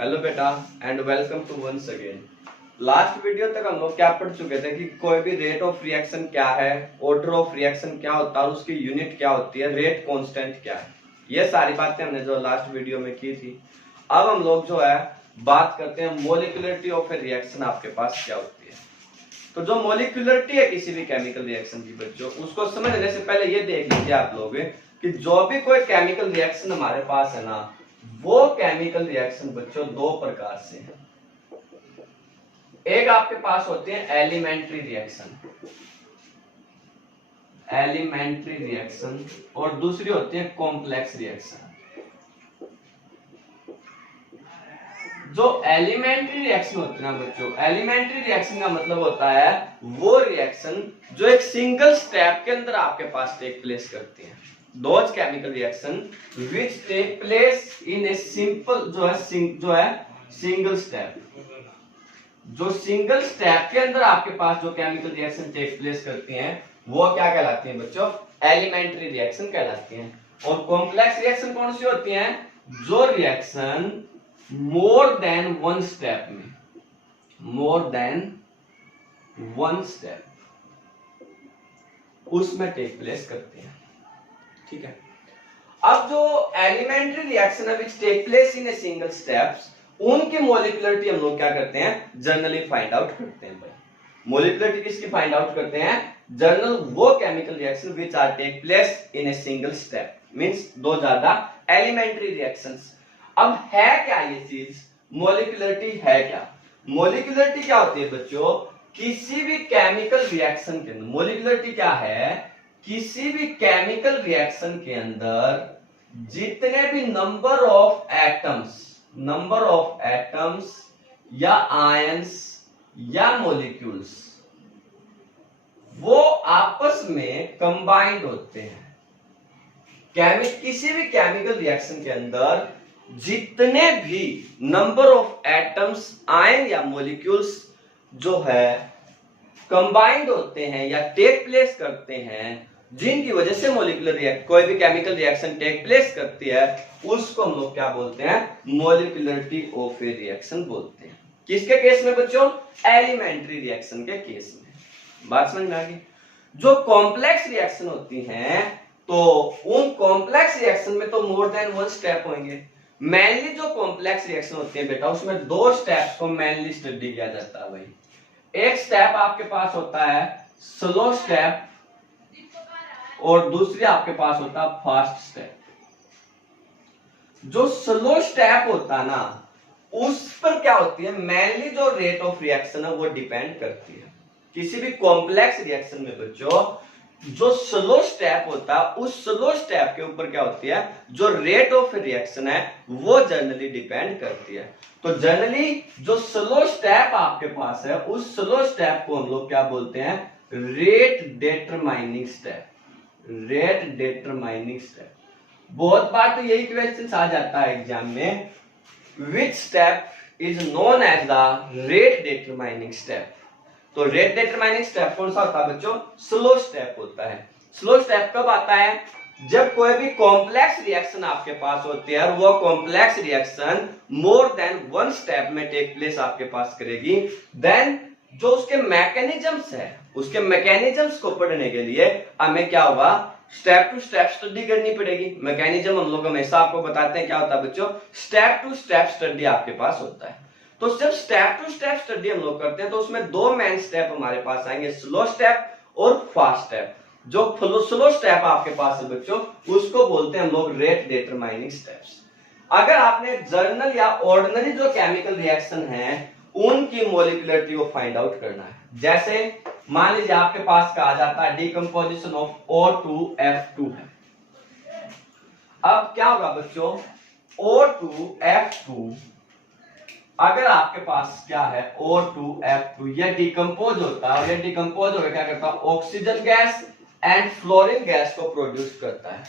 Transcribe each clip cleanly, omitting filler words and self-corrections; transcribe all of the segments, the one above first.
Hello बेटा and welcome to once again. Last video तक हम लोग क्या पढ़ चुके थे कि कोई भी रेट ऑफ रिएक्शन क्या है, ऑर्डर ऑफ रिएक्शन क्या होता है और उसकी यूनिट क्या होती है, रेट कांस्टेंट क्या है। ये सारी बातें हमने जो लास्ट वीडियो में की थी। अब हम लोग जो है बात करते हैं मोलिकुलरिटी ऑफ ए रिएक्शन आपके पास क्या होती है। तो जो मोलिकुलरिटी है किसी भी केमिकल रिएक्शन की बच्चों, उसको समझने से पहले ये देख लीजिए आप लोग कि जो भी कोई केमिकल रिएक्शन हमारे पास है ना, वो केमिकल रिएक्शन बच्चों दो प्रकार से है। एक आपके पास होती है एलिमेंट्री रिएक्शन, और दूसरी होती है कॉम्प्लेक्स रिएक्शन। जो एलिमेंट्री रिएक्शन होती है ना बच्चों, एलिमेंट्री रिएक्शन का मतलब होता है वो रिएक्शन जो एक सिंगल स्टेप के अंदर आपके पास टेक प्लेस करती है। Those chemical reaction which take place in a simple जो है single step, जो सिंगल स्टेप के अंदर आपके पास जो केमिकल रिएक्शन टेक प्लेस करती हैं वो क्या कहलाती हैं बच्चों, एलिमेंट्री रिएक्शन कहलाती हैं। और कॉम्प्लेक्स रिएक्शन कौन सी होती हैं, जो reaction more than one step में, मोर देन वन स्टेप उसमें टेक प्लेस करती हैं। ठीक है। अब जो एलिमेंट्री रिएक्शन है which take place in a single steps, उनकी मोलिकुलरिटी हम लोग क्या करते हैं, जनरली फाइंड आउट करते हैं। भाई मोलिकुलरिटी किसकी फाइंड आउट करते हैं, जनरल वो chemical reaction which are take place in a single step, means दो ज्यादा एलिमेंट्री रिएक्शंस। अब है क्या ये चीज, मोलिकुलरिटी है क्या? मोलिकुलरिटी क्या होती है बच्चों, किसी भी केमिकल रिएक्शन के अंदर मोलिकुलरिटी क्या है, किसी भी केमिकल रिएक्शन के अंदर जितने भी नंबर ऑफ एटम्स या आयंस या मॉलिक्यूल्स वो आपस में कंबाइंड होते हैं। किसी भी केमिकल रिएक्शन के अंदर जितने भी नंबर ऑफ एटम्स, आयन या मॉलिक्यूल्स जो है कंबाइंड होते हैं या टेक प्लेस करते हैं, जिनकी वजह से मोलिकुलर कोई भी केमिकल रिएक्शन टेक प्लेस करती है, उसको हम लोग क्या बोलते हैं, मोलिकुलरिटी ऑफ ए रिएक्शन बोलते हैं। किसके केस में बच्चों, एलिमेंट्री रिएक्शन के केस में। बात समझ में आ गई। जो कॉम्प्लेक्स रिएक्शन होती हैं तो उन कॉम्प्लेक्स रिएक्शन में तो मोर देन वन स्टेप होंगे। मेनली जो कॉम्प्लेक्स रिएक्शन होती है बेटा, उसमें दो स्टेप्स को मेनली स्टडी किया जाता है। भाई एक स्टेप आपके पास होता है स्लो स्टेप और दूसरी आपके पास होता है फास्ट स्टेप। जो स्लो स्टेप होता ना, उस पर क्या होती है, मेनली जो रेट ऑफ रिएक्शन है वो डिपेंड करती है। किसी भी कॉम्प्लेक्स रिएक्शन में बच्चों जो स्लो स्टेप होता है, उस स्लो स्टेप के ऊपर क्या होती है, जो रेट ऑफ रिएक्शन है वो जनरली डिपेंड करती है। तो जनरली जो स्लो स्टेप आपके पास है, उस स्लो स्टेप को हम लोग क्या बोलते हैं, rate determining step, rate determining step. बहुत बार तो यही क्वेश्चन आ जाता है एग्जाम में, which step is known as the rate determining step. तो रेट डिटरमाइनिंग स्टेप कौन सा होता है बच्चों, स्लो स्टेप होता है। स्लो स्टेप कब आता है, जब कोई भी कॉम्प्लेक्स रिएक्शन आपके पास होती है और वो complex reaction more than one step में टेक प्लेस आपके पास करेगी, देन जो उसके मैकेनिज्म्स है, उसके मैकेनिज्म्स को पढ़ने के लिए हमें क्या होगा, स्टेप टू स्टेप स्टडी करनी पड़ेगी। मैकेनिज्म हम लोग हमेशा आपको बताते हैं क्या होता है बच्चों, स्टेप टू स्टेप स्टडी आपके पास होता है। तो जब स्टेप टू स्टेप स्टडी हम लोग करते हैं तो उसमें दो मेन स्टेप हमारे पास आएंगे, स्लो स्टेप और फास्ट स्टेप। जो स्लो स्टेप आपके पास है बच्चों, उसको बोलते हैं हम लोग रेट डिटरमाइनिंग स्टेप्स। अगर आपने जर्नल या ऑर्डिनरी जो केमिकल रिएक्शन है उनकी मोलिकुलरिटी को फाइंड आउट करना है, जैसे मान लीजिए आपके पास कहा जाता है डिकम्पोजिशन ऑफ O2F2 है। अब क्या होगा बच्चों, O2F2 अगर आपके पास क्या है O2F2, ये डिकम्पोज होता है और ये डिकम्पोज होकर क्या करता है, oxygen gas and fluorine gas को प्रोड्यूस करता है।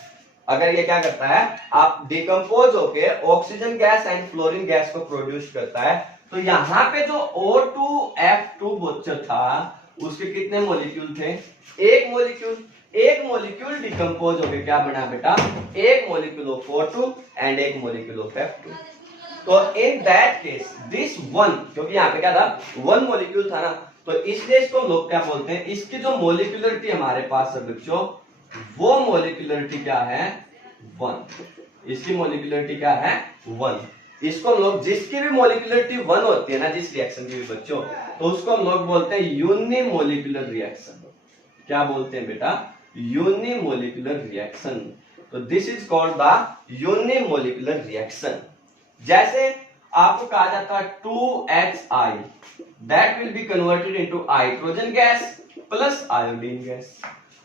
अगर ये क्या करता है, आप डिकम्पोज होके oxygen gas and fluorine gas को प्रोड्यूस करता है, तो यहाँ पे जो O2F2 बच्चों था उसके कितने मॉलिक्यूल थे, एक मॉलिक्यूल डिकम्पोज होके क्या बना बेटा, एक मॉलिक्यूल ऑफ O2 एंड एक मॉलिक्यूल ऑफ F2। तो in that case this one, क्योंकि यहाँ पे क्या था, वन मॉलिक्यूल था ना, तो इसलिए इसको हम लोग क्या बोलते हैं, इसकी जो मॉलिक्यूलरिटी हमारे पास है बच्चों, वो मॉलिक्यूलरिटी क्या है, वन। इसकी मॉलिक्यूलरिटी क्या है, वन। इसको हम लोग, जिसकी भी मॉलिक्यूलरिटी वन होती है ना, जिस रिएक्शन की भी बच्चों, तो उसको हम लोग बोलते हैं यूनिमोलिकुलर रिएक्शन। क्या बोलते हैं बेटा, यूनिमोलिकुलर रिएक्शन। तो this is called the unimolecular reaction. जैसे आपको कहा जाता है 2HI that will be converted into hydrogen gas plus iodine gas.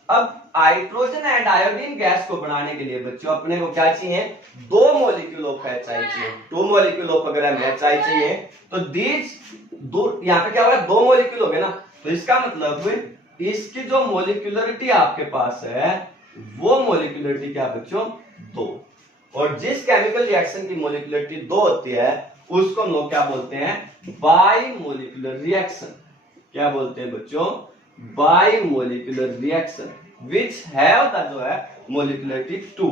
अब हाइड्रोजन एंड आयोडीन गैस को बनाने के लिए बच्चों अपने को क्या चाहिए, 2 मॉलिक्यूल ऑफ HI चाहिए। 2 मॉलिक्यूल ऑफ अगर हम HI चाहिए तो दीज दो, यहाँ पे क्या होगा, 2 मॉलिक्यूल हो गए ना, तो इसका मतलब इसकी जो मॉलिक्यूलरिटी आपके पास है वो मॉलिक्यूलरिटी क्या बच्चों, 2। और जिस केमिकल रिएक्शन की मॉलिक्यूलरिटी 2 होती है उसको हम लोग क्या बोलते हैं, बाई मोलिकुलर रिएक्शन। क्या बोलते हैं बच्चों, by molecular reaction which have the जो है मोलिकुलरिटी 2।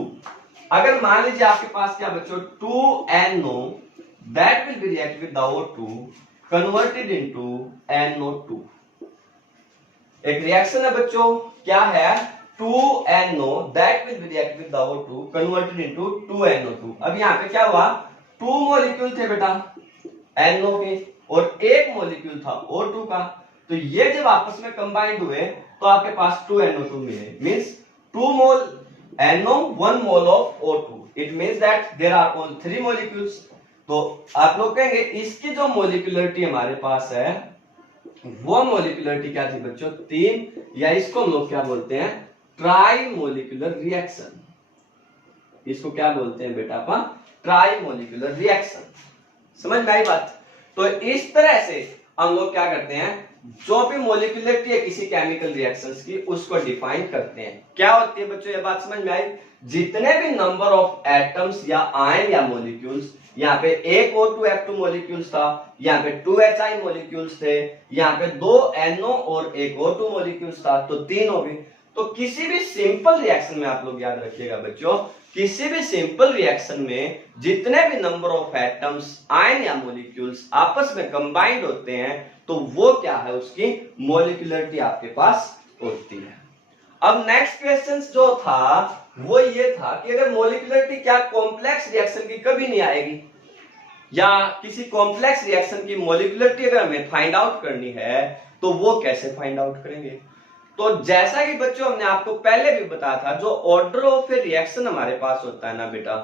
अगर मान लीजिए आपके पास क्या बच्चों 2NO that will be react with O2 converted into NO2। एक रिएक्शन है बच्चों, क्या है, 2NO that will be react with the O2 converted into 2NO2। अब यहाँ पे क्या हुआ, 2 मॉलिक्यूल थे बेटा NO के और एक मॉलिक्यूल था O2 का, तो ये जब आपस में कंबाइंड हुए तो आपके पास 2NO2 मिले, means 2 mole NO 1 mole of O2। It means that there are only 3 molecules. तो आप लोग कहेंगे इसकी जो मॉलिक्यूलरिटी हमारे पास है वो मॉलिक्यूलरिटी क्या थी बच्चों, 3, या इसको हम लोग क्या बोलते हैं, ट्राई मोलिकुलर रिएक्शन। इसको क्या बोलते हैं बेटा अपन, ट्राई मोलिकुलर रिएक्शन। समझ में आई बात। तो इस तरह से हम लोग क्या करते हैं, जो भी मोलिकुलरिटी है किसी केमिकल रिएक्शंस की उसको डिफाइन करते हैं। क्या होती है बच्चों, ये बात समझ में आई, जितने भी नंबर ऑफ एटम्स या आयन या मॉलिक्यूल्स, यहाँ पे एक O2F2 मॉलिक्यूल्स था, यहाँ पे 2HI मॉलिक्यूल्स थे, यहाँ पे 2 NO और एक O2 मॉलिक्यूल्स था, तो 3 हो गए। तो किसी भी सिंपल रिएक्शन में आप लोग याद रखिएगा बच्चों, किसी भी सिंपल रिएक्शन में जितने भी नंबर ऑफ एटम्स, आयन या मॉलिक्यूल्स आपस में कंबाइंड होते हैं तो वो क्या है, उसकी मॉलिक्यूलरिटी आपके पास होती है। अब नेक्स्ट क्वेश्चन जो था वो ये था कि अगर मॉलिक्यूलरिटी क्या कॉम्प्लेक्स रिएक्शन की कभी नहीं आएगी, या किसी कॉम्प्लेक्स रिएक्शन की मॉलिक्यूलरिटी अगर हमें फाइंड आउट करनी है तो वो कैसे फाइंड आउट करेंगे। तो जैसा कि बच्चों हमने आपको पहले भी बताया था, जो ऑर्डर ऑफ ए रिएक्शन हमारे पास होता है ना बेटा,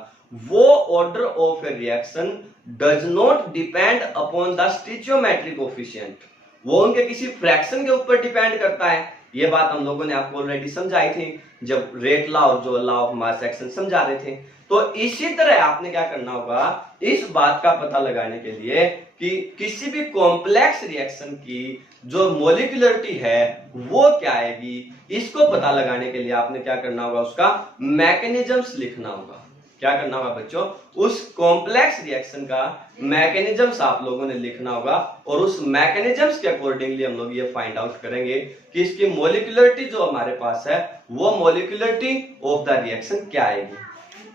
वो order of a reaction does not depend upon the stoichiometric coefficient, वो उनके किसी फ्रैक्शन के ऊपर डिपेंड करता है। ये बात हम लोगों ने आपको ऑलरेडी समझाई थी जब रेट लॉ और जो लॉ ऑफ मास एक्शन समझा रहे थे। तो इसी तरह आपने क्या करना होगा, इस बात का पता लगाने के लिए कि किसी भी कॉम्प्लेक्स रिएक्शन की जो मॉलिक्यूलरिटी है वो क्या आएगी, इसको पता लगाने के लिए आपने क्या करना होगा, उसका मैकेनिज्म्स लिखना होगा। क्या करना होगा बच्चों, उस कॉम्प्लेक्स रिएक्शन का मैकेनिज्म्स आप लोगों ने लिखना होगा, और उस मैकेनिज्म्स के अकॉर्डिंगली हम लोग ये फाइंड आउट करेंगे कि इसकी मॉलिक्यूलरिटी जो हमारे पास है वो मॉलिक्यूलरिटी ऑफ द रिएक्शन क्या आएगी,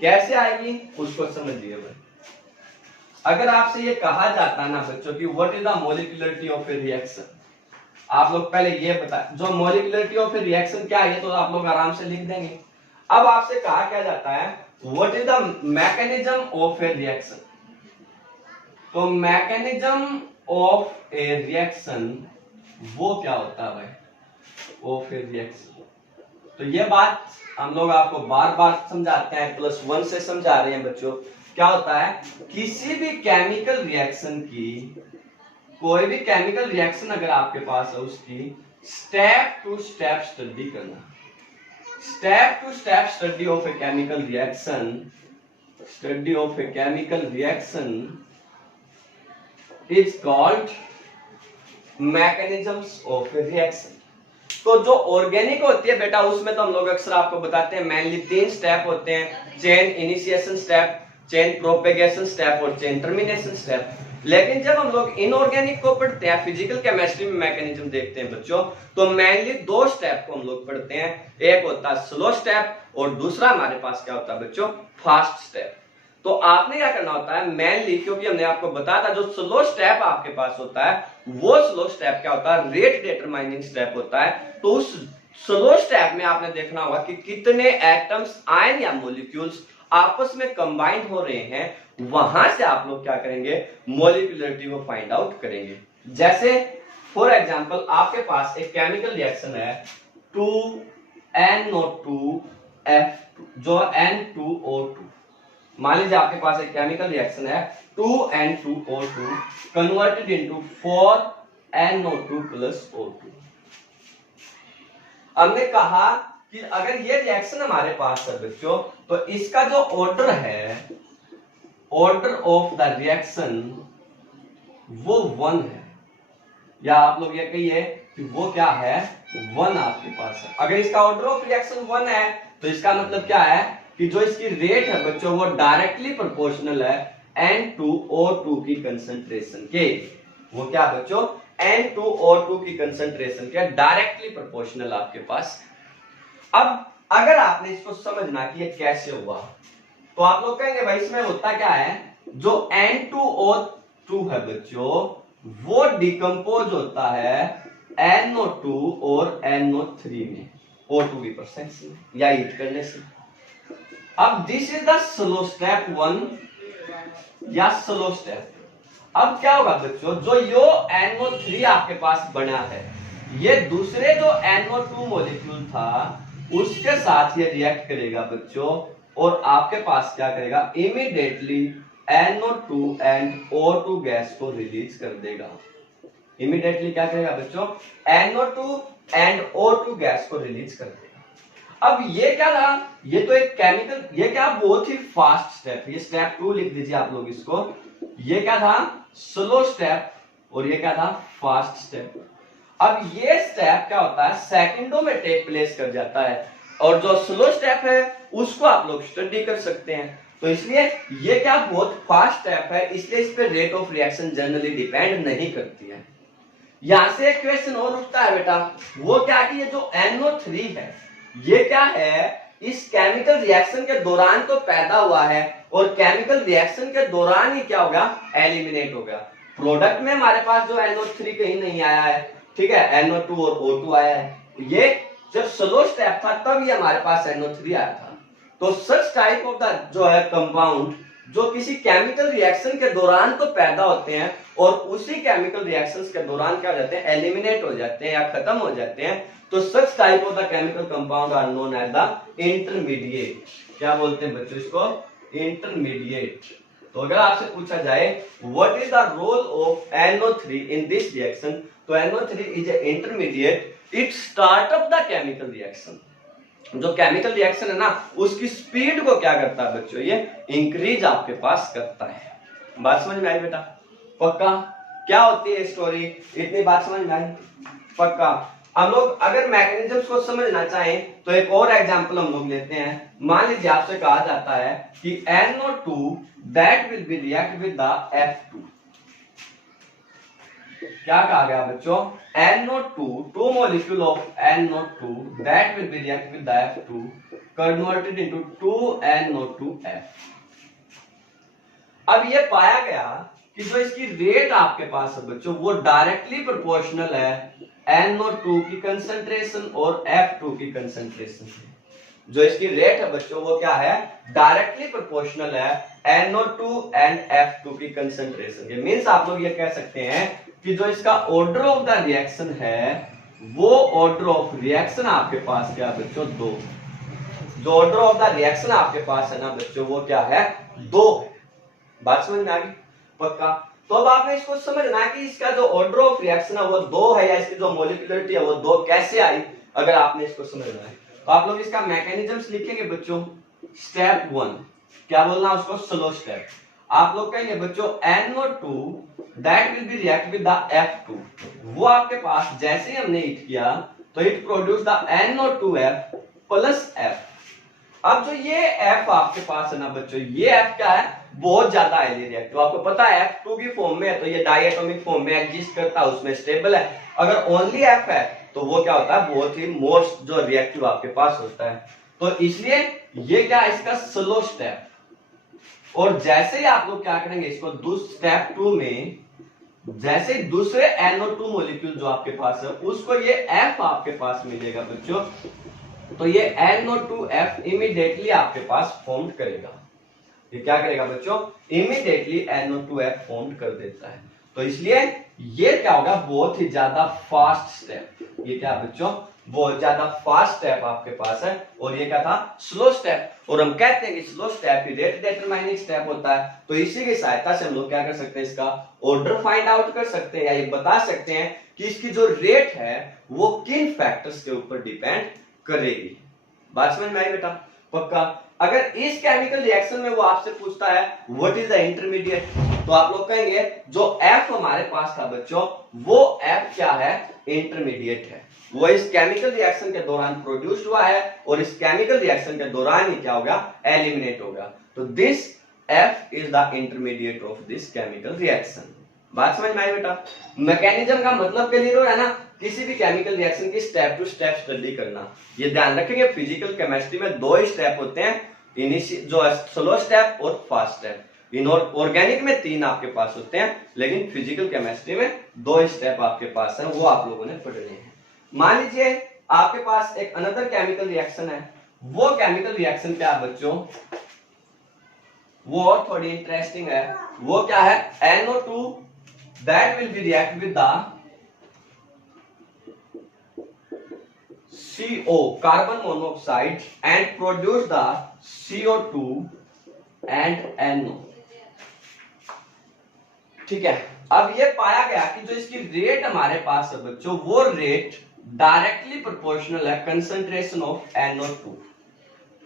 कैसे आएगी, उसको समझिए। अगर आपसे ये कहा जाता ना बच्चों कि what is the molecularity of a reaction, आप लोग पहले ये बता, जो मॉलिक्यूलरिटी ऑफ ए रिएक्शन क्या है तो आप लोग आराम से लिख देंगे। अब आपसे कहा क्या जाता है what is the mechanism of a reaction, तो मैकेनिज्म ऑफ ए रिएक्शन वो क्या होता है भाई, ऑफ ए रिएक्शन। तो ये बात हम लोग आपको बार बार समझाते हैं, +1 से समझा रहे हैं बच्चों। क्या होता है, किसी भी केमिकल रिएक्शन की, कोई भी केमिकल रिएक्शन अगर आपके पास है उसकी स्टेप टू स्टेप स्टडी करना। Step to step study of a chemical reaction, study of a chemical reaction is called mechanisms of a reaction. तो जो ऑर्गेनिक होती है बेटा उसमें तो हम लोग अक्सर आपको बताते हैं मेनली 3 स्टेप होते हैं, chain initiation step, chain propagation step और चेन टर्मिनेशन स्टेप। लेकिन जब हम लोग इनऑर्गेनिक को पढ़ते हैं, फिजिकल केमिस्ट्री में मैकेनिज्म देखते हैं बच्चों, तो मेनली 2 स्टेप को हम लोग पढ़ते हैं, एक होता है स्लो स्टेप और दूसरा हमारे पास क्या होता है बच्चों, फास्ट स्टेप। तो आपने क्या करना होता है मेनली, क्योंकि हमने आपको बताया था जो स्लो स्टेप आपके पास होता है वो स्लो स्टेप क्या होता है, रेट डिटरमाइनिंग स्टेप होता है। तो उस स्लो स्टेप में आपने देखना होगा कि कितने एटम्स आयन या मॉलिक्यूल्स आपस में कंबाइंड हो रहे हैं, वहां से आप लोग क्या करेंगे, मॉलिक्यूलरिटी को फाइंड आउट करेंगे। जैसे फॉर एग्जांपल आपके पास एक केमिकल रिएक्शन है 2NO2F2 जो N2O2। मान लीजिए आपके पास एक केमिकल रिएक्शन है 2N2O2 converted into 4NO2 plus O2। हमने कहा कि अगर ये रिएक्शन हमारे पास है बच्चों, तो इसका जो ऑर्डर है, ऑर्डर ऑफ द रिएक्शन वो 1 है, या आप लोग ये कहिए कि वो क्या है, 1 आपके पास है। अगर इसका ऑर्डर ऑफ रिएक्शन 1 है तो इसका मतलब क्या है कि जो इसकी रेट है बच्चों वो डायरेक्टली प्रोपोर्शनल है N2O2 की कंसंट्रेशन के। वो क्या बच्चों, N2O2 की कंसंट्रेशन के डायरेक्टली प्रोपोर्शनल आपके पास। अब अगर आपने इसको समझना कि ये कैसे हुआ, तो आप लोग कहेंगे भाई इसमें होता क्या है, जो N2O2 है बच्चों वो डिकम्पोज होता है NO2 और NO3 में, O2 की प्रेजेंस में या हीट करने से। अब this is the slow step 1 या स्लो स्टेप। अब क्या होगा बच्चों, जो यो NO3 आपके पास बना है, ये दूसरे जो NO2 मॉलिक्यूल था उसके साथ ये रिएक्ट करेगा बच्चों, और आपके पास क्या करेगा, immediately NO2 and O2 gas को रिलीज कर देगा। इमीडिएटली क्या करेगा बच्चों, NO2 एंड O2 गैस को रिलीज कर देगा। अब ये क्या था, ये तो एक केमिकल, ये क्या बहुत ही फास्ट स्टेप, ये स्टेप 2 लिख दीजिए आप लोग इसको। ये क्या था, स्लो स्टेप, और ये क्या था, फास्ट स्टेप। अब ये स्टेप क्या होता है, सेकंडों में टेक प्लेस कर जाता है, और जो स्लो स्टेप है उसको आप लोग स्टडी कर सकते हैं। तो इसलिए ये क्या बहुत फास्ट स्टेप है, इसलिए इस पे rate of reaction generally depend नहीं करती है। यहां से एक क्वेश्चन और उठता है बेटा, वो क्या कि ये जो NO3 है ये क्या है, इस केमिकल रिएक्शन के दौरान तो पैदा हुआ है, और केमिकल रिएक्शन के दौरान ही क्या हो गया, एलिमिनेट हो गया। प्रोडक्ट में हमारे पास जो NO3 कहीं नहीं आया है, ठीक है, NO2 और O2 आया है। ये जब स्लो स्टेप था तब ये हमारे पास NO3 आया था। तो सच टाइप ऑफ द जो है कंपाउंड जो किसी केमिकल रिएक्शन के दौरान तो पैदा होते हैं और उसी केमिकल रिएक्शंस के दौरान क्या हो जाते हैं, एलिमिनेट हो जाते हैं या खत्म हो जाते हैं, तो such type of the chemical compound are known as the intermediate. क्या बोलते हैं बच्चों इसको, इंटरमीडिएट। तो अगर आपसे पूछा जाए what is the role of NO3 in this reaction, तो NO3 is a intermediate, it start up the chemical reaction. जो केमिकल रिएक्शन है ना उसकी स्पीड को क्या करता है बच्चों, ये इंक्रीज आपके पास करता है। बात समझ में आई बेटा, पक्का? क्या होती है स्टोरी, इतनी बात समझ में आई, पक्का? हम लोग अगर मैकेनिज्म्स को समझना चाहें तो एक और एग्जांपल हम लोग लेते हैं। मान लीजिए आपसे कहा जाता है कि NO2 that will be react with the F2। क्या कहा गया बच्चों, NO2 two molecule of NO2 that will be react with the F2 converted into 2NO2F। अब ये पाया गया कि जो इसकी रेट आपके पास है बच्चों वो डायरेक्टली प्रोपोर्शनल है NO2 की कंसंट्रेशन और F2 की कंसंट्रेशन से। जो इसकी रेट है बच्चों वो क्या है, डायरेक्टली प्रोपोर्शनल है NO2 एंड F2 की कंसंट्रेशन के। मींस आप लोग ये कह सकते हैं कि जो इसका ऑर्डर ऑफ द रिएक्शन है वो ऑर्डर ऑफ रिएक्शन आपके पास क्या है बच्चों, 2। जो ऑर्डर ऑफ द रिएक्शन आपके पास है ना बच्चों वो क्या है, 2। बात समझ में आ गई, पक्का? तो अब आपने इसको समझना है कि इसका जो ऑर्डर ऑफ रिएक्शन है वो 2 है, या इसकी जो मॉलिक्यूलरिटी है वो 2 कैसे आई। अगर आपने इसको समझना है तो आप लोग इसका मैकेनिज्म्स लिखेंगे बच्चों। स्टेप 1 क्या बोलना उसको, स्लो स्टेप। आप लोग कहेंगे बच्चों NO2 that will be react with the F2। वो आपके पास जैसे ही हमने हीट किया तो it produce the NO2F plus F। अब जो ये F आपके पास है ना बच्चों, ये F क्या है, बहुत ज्यादा हाईली रिएक्टिव। आपको पता है F2 की फॉर्म में है तो ये डायटोमिक फॉर्म में एग्जिस्ट करता है, उसमें स्टेबल है। अगर ओनली F है तो वो क्या होता है, बहुत ही मोस्ट जो रिएक्टिव आपके पास होता है। तो इसलिए ये क्या है, इसका स्लो स्टेप। और जैसे ही आप लोग क्या करेंगे इसको स्टेप 2 में, जैसे दूसरे NO2 मॉलिक्यूल जो आपके पास है उसको ये F आपके पास मिलेगा बच्चों, तो ये NO2F इमीडिएटली आपके पास फॉर्म करेगा। ये क्या करेगा बच्चों, इमीडिएटली NO2F फॉर्म कर देता है। तो इसलिए ये क्या होगा, बहुत ही ज्यादा फास्ट स्टेप। ये क्या बच्चों, बहुत ज्यादा फास्ट स्टेप आपके पास है, और ये क्या था, स्लो स्टेप। और हम कहते हैं कि स्लो स्टेप ही रेट डिटरमाइनिंग स्टेप होता है। तो इसी की सहायता से हम लोग क्या कर सकते हैं, इसका ऑर्डर फाइंड आउट कर सकते हैं, या ये बता सकते हैं कि इसकी जो रेट है वो किन फैक्टर्स के ऊपर डिपेंड करेगी। बात समझ में आई बेटा? पक्का। अगर इस केमिकल रिएक्शन में वो आपसे पूछता है व्हाट इज द इंटरमीडिएट, तो आप लोग कहेंगे जो F हमारे पास था बच्चों, वो F क्या है, इंटरमीडिएट है। वो इस केमिकल रिएक्शन के दौरान प्रोड्यूस हुआ है, और इस केमिकल रिएक्शन के दौरान ही क्या होगा, एलिमिनेट होगा। तो this F is the intermediate of this chemical reaction. बात समझ में आई बेटा? मैकेनिज्म का मतलब क्लियर हो है ना, किसी भी केमिकल रिएक्शन की स्टेप टू स्टेप स्टडी करना। ये ध्यान रखेंगे, फिजिकल केमिस्ट्री में 2 ही स्टेप होते हैं, जो स्लो स्टेप और फास्ट स्टेप। इन ऑर्गेनिक में 3 आपके पास होते हैं, लेकिन फिजिकल केमिस्ट्री में 2 ही स्टेप आपके पास है, वो आप लोगों ने पढ़ने हैं। मान लीजिए आपके पास एक अनदर केमिकल रिएक्शन है, वो केमिकल रिएक्शन क्या है बच्चों, वो और थोड़ी इंटरेस्टिंग है। वो क्या है, NO2 that will be react with the CO, carbon monoxide, and produce the CO2 and NO। ठीक है, अब ये पाया गया कि जो इसकी रेट हमारे पास है बच्चों, वो रेट डायरेक्टली प्रोपोर्शनल है कंसंट्रेशन ऑफ NO2।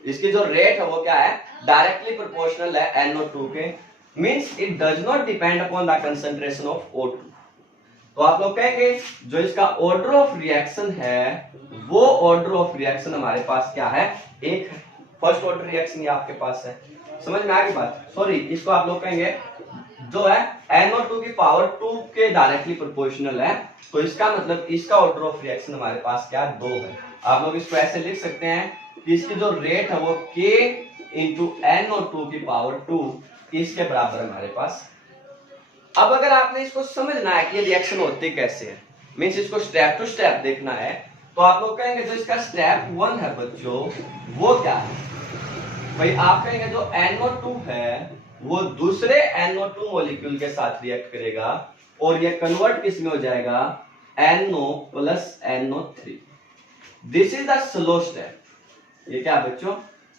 इसकी जो रेट है वो क्या है, डायरेक्टली प्रोपोर्शनल है NO2 के, means it does not depend upon the concentration of O2। तो आप लोग कहेंगे जो इसका ऑर्डर ऑफ रिएक्शन है, वो ऑर्डर ऑफ रिएक्शन हमारे पास क्या है, 1 है। फर्स्ट ऑर्डर रिएक्शन ये आपके पास है। समझ में आ गई बात? सॉरी, इसको आप लोग कहेंगे जो है NO2 की पावर 2 के डायरेक्टली प्रोपोर्शनल है, तो इसका मतलब इसका ऑर्डर ऑफ रिएक्शन हमारे पास क्या, 2 है। आप लोग इसको ऐसे लिख सकते हैं कि इसकी जो रेट है वो K इंटू NO2 की पावर 2 इसके बराबर हमारे पास। अब अगर आपने इसको समझना है कि ये रिएक्शन होती कैसे है, मींस इसको स्टेप टू स्टेप देखना है, तो आप लोग कहेंगे जो इसका स्टेप 1 है बच्चों, वो क्या है भाई, आप कहेंगे जो NO2 है वो दूसरे NO2 मॉलिक्यूल के साथ रिएक्ट करेगा, और ये कन्वर्ट किस में हो जाएगा, NO plus NO3। This is the slow step. ये क्या बच्चों,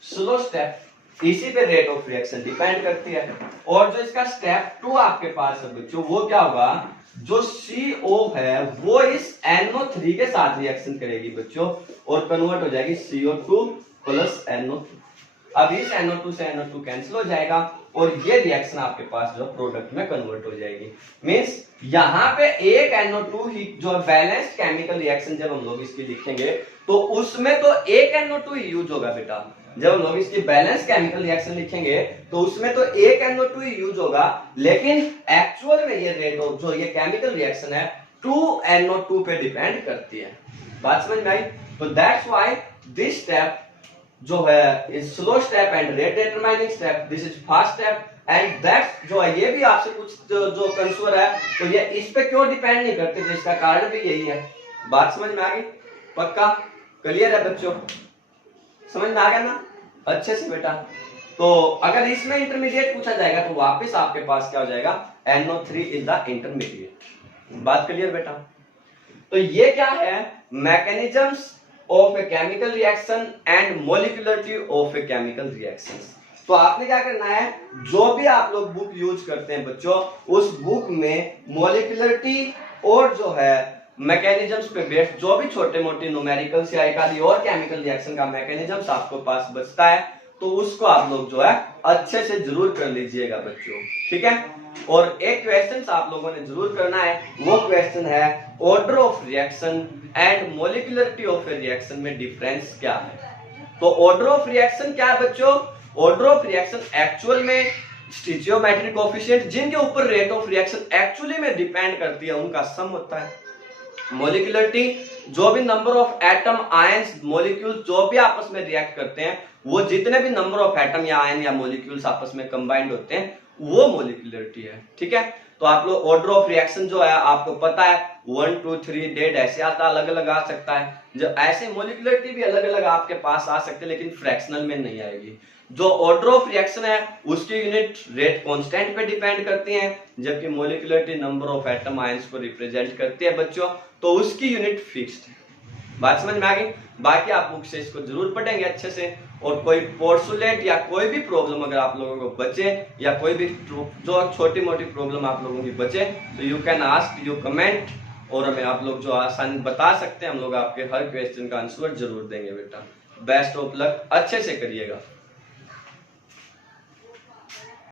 स्लो स्टेप। इसी पे रेट ऑफ रिएक्शन डिपेंड करती है। और जो इसका स्टेप 2 आपके पास है बच्चों, वो क्या होगा, जो CO है वो इस NO3 के साथ रिएक्शन करेगी बच्चों, और कन्वर्ट हो जाएगी CO2 प्लस NO3। अब इस NO2 से NO2 कैंसिल हो जाएगा, और ये रिएक्शन आपके पास जो प्रोडक्ट में कन्वर्ट हो जाएगी। मींस यहाँ पे एक NO2 ही जो बैलेंस्ड केमिकल रिएक्शन जब हम लोग इसकी लिखेंगे, तो उसमें तो एक NO2 ही यूज होगा बेटा। जब हम लोग इसकी बैलेंस केमिकल रिएक्शन लिखेंगे तो उसमें तो एक NO2 ही यूज होगा, लेकिन एक्चुअल में ये रेट ऑफ जो ये केमिकल रिएक्शन है 2 NO2 पे डिपेंड करती है। बात समझ में आई? तो दैट्स व्हाई दिस स्टेप जो है is slow step and rate determining step, this is fast step, and that जो है ये भी आपसे कुछ जो कंसर्न है, तो ये इस पे क्यों डिपेंड नहीं करते, तो इसका कारण भी यही है। बात समझ में आ गई? पक्का क्लियर है बच्चों? समझ में आ गया ना अच्छे से बेटा? तो अगर इसमें इंटरमीडिएट पूछा जाएगा तो वापस आपके पास क्या हो जाएगा, NO3 इज द इंटरमीडिएट। बात क्लियर बेटा? तो ये क्या है, mechanisms of a chemical reaction and molecularity of a chemical reactions. तो आपने क्या करना है, जो भी आप लोग बुक यूज करते हैं बच्चों, उस बुक में मॉलिक्यूलरिटी और जो है मैकेनिज्म्स पे बेस्ड जो भी छोटे मोटे न्यूमेरिकल्स या एक आदि और केमिकल रिएक्शन का मैकेनिज्म्स आपको पास बचता है, तो उसको आप लोग जो है अच्छे से जरूर कर लीजिएगा बच्चों, ठीक है? और एक क्वेश्चन आप लोगों ने जरूर करना है, वो क्वेश्चन है order of reaction and molecularity of a reaction में डिफरेंस क्या है। तो ऑर्डर ऑफ रिएक्शन क्या है बच्चों, ऑर्डर ऑफ रिएक्शन एक्चुअल में स्टिचियोमेट्रिक कोएफिशिएंट जिनके ऊपर रेट ऑफ रिएक्शन एक्चुअली में डिपेंड करती है उनका सम होता है। मोलिकुलरिटी जो भी number of atom ions molecules जो भी आपस में रिएक्ट करते हैं, वो जितने भी नंबर ऑफ एटम या आयन या मॉलिक्यूल्स आपस में कंबाइंड होते हैं वो मोलिकुलरिटी है। ठीक है, तो आप लोग ऑर्डर ऑफ रिएक्शन जो है आपको पता है 1 2 3 डेड ऐसे आता, अलग अलग आ सकता है। जब ऐसे मोलिकुलरिटी भी अलग अलग आपके पास आ सकते हैं, लेकिन फ्रैक्शनल में नहीं आएगी। जो ऑर्डर ऑफ रिएक्शन है उसकी यूनिट रेट कांस्टेंट पे डिपेंड करती है, जबकि molecularity number of atom ions को रिप्रेजेंट करती है बच्चों, तो उसकी यूनिट फिक्स्ड है। बात समझ में आ गई? बाकी आप बुक से इसको जरूर पढ़ेंगे अच्छे से, और कोई पोर्सुलेट या कोई भी प्रॉब्लम अगर आप लोगों को बचे या कोई भी जो छोटी मोटी प्रॉब्लम आप लोगों की बचे तो you can ask, you comment, और हमें आप लोग जो आसान बता सकते हैं, हम लोग आपके हर क्वेश्चन का आंसर जरूर देंगे बेटा। बेस्ट ऑफ लक, अच्छे से करिएगा।